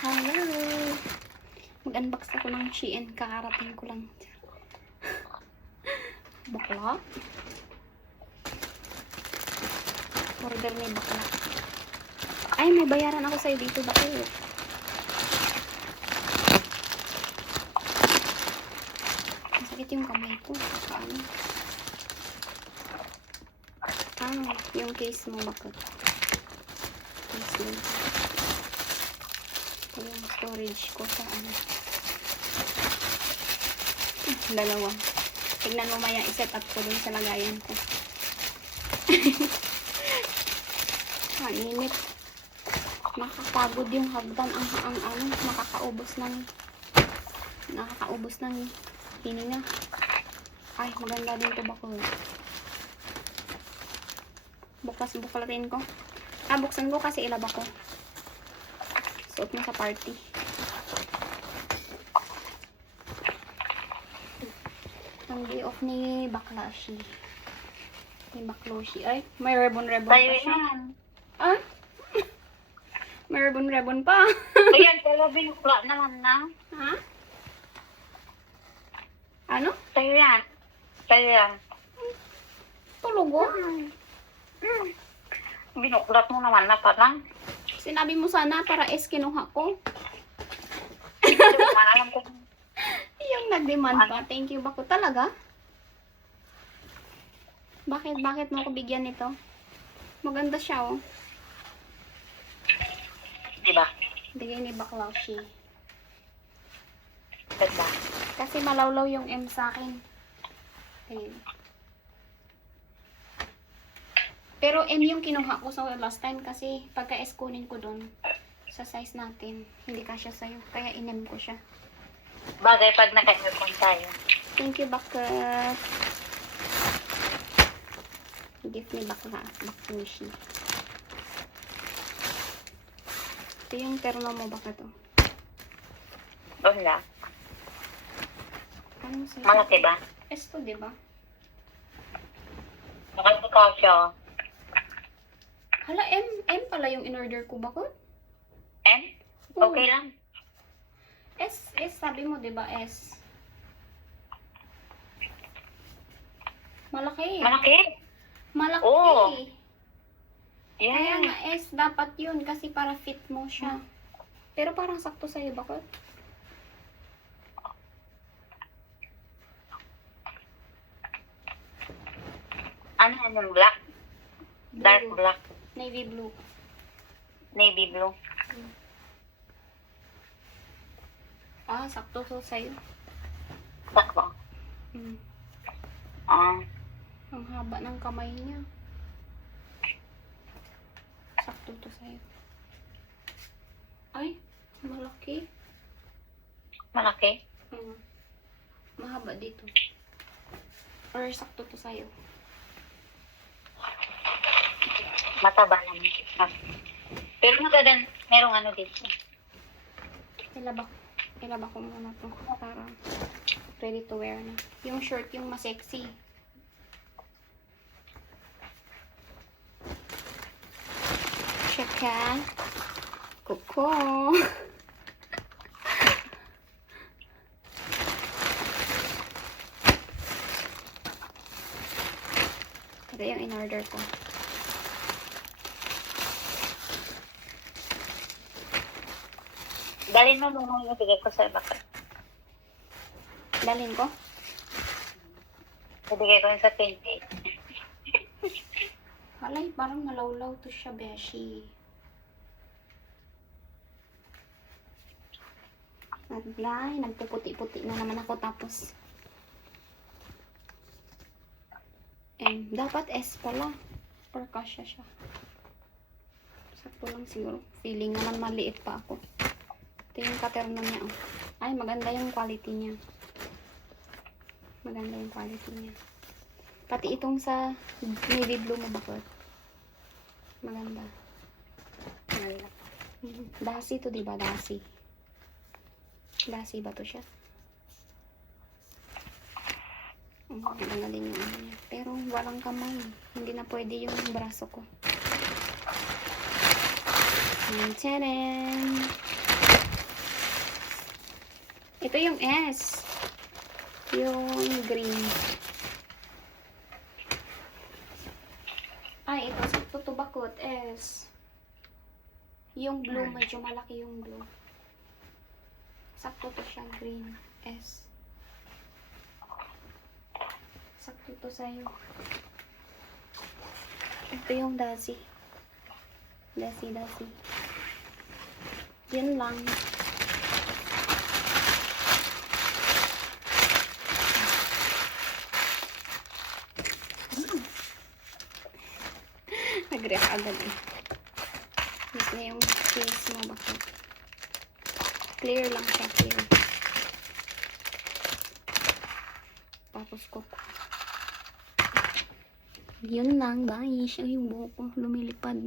Hello! Mag-unbox ako ng Shein. Kakarating ko lang. Bakla? Order ni bakla. Ay, may bayaran ako sa'yo dito. Bakit? Masakit yung kamay ko. Paano? Ah, yung case mo. Bakit? Case mo. Ito yung storage ko sa ano. Dalawa. Tignan mo maya, iset up ko dun sa lagayan ko. Init. Nakakapagod yung hagdan. Ang ano, nakakaubos ng hininga. Ay, maganda din to bakul. Buklatin ko. Buksan ko kasi ilaba ko. Suot mo sa party. Ang day off ni Baklashi. Ni Bakloshi. Ay, may rebon-rebon pa siya. Ah? May rebon-rebon pa. Ayan, pero binukla naman na. Ha? Ano? Sa'yo yan. Sa'yo yan. Tulugo? Binuklat mo naman na parang. Sinabi mo sana para kinuha ko. Hindi naman alam ko. Yung nag-demand pa. Thank you, Bako. Talaga? Bakit mo ko bigyan nito? Maganda siya, oh. Diba? Bigay ni Baklashi. Diba? Kasi malawlaw yung M sa akin. Ayun. Pero M yung kinuha ko sa last time kasi pagka-S kunin ko doon sa size natin, hindi kasya sa'yo. Kaya in-M ko siya. Bagay pag naka-aircon tayo. Thank you, Bakla. Gift ni Baklashi. Ito yung terno mo, baka to. Wala. Ano sa'yo? Malaki ba? S to, diba? Malaki ka siya. Hala, M pala yung in-order ko, bakit? M? Okay lang. S, sabi mo, diba, S? Malaki. Malaki? Malaki. Oo. Kaya Yan. nga, S, dapat yun kasi para fit mo siya. Pero parang sakto sa'yo, bakit? Ano yung black? Dark Blue. black. Navy blue. Navy blue. Ah, sakto to sa'yo. Sakto. Hmm. Ang haba ng kamay niya. Sakto to sa'yo. Ay, malaki. Malaki? Hmm. Mahaba dito. Or sakto to sa'yo. Mataba naman. Pero maganda, merong ano dito. Ilaba ko muna to para ready to wear na. Yung short yung mas sexy. Tsaka kuko. Ito yung in-order ko. Dalhin mo muna yung bigay ko sa baka. Dalhin ko? Ibigay ko yun sa 28. Halay, parang malawlaw to siya, beshi. Nagpuputi-puti na naman ako tapos. Dapat S pala. Or kasya siya. Sakto lang siguro. Feeling naman maliit pa ako. Ito yung katerno niya. Oh. Ay, maganda yung quality niya. Maganda yung quality niya. Pati itong sa navy blue mo bakit? Maganda. Maganda. Dasi to, diba? Dasi. Dasi ba to siya? Maganda din yung ano niya. Pero walang kamay. Hindi na pwede yung braso ko. Tcharan! Ito yung S. Yung green. Ay, ito. Sakto to bakot. S. Yung blue, medyo malaki yung blue. Sakto to siya. Green. S. Sakto to sa'yo. Ito yung dasi. Dasi. Yun lang. Nag-react agad eh. Yes na yung face mo bakit. Clear lang siya, clear. Tapos ko pa. Yun lang, bye. Siya yung buhok ko lumilipad.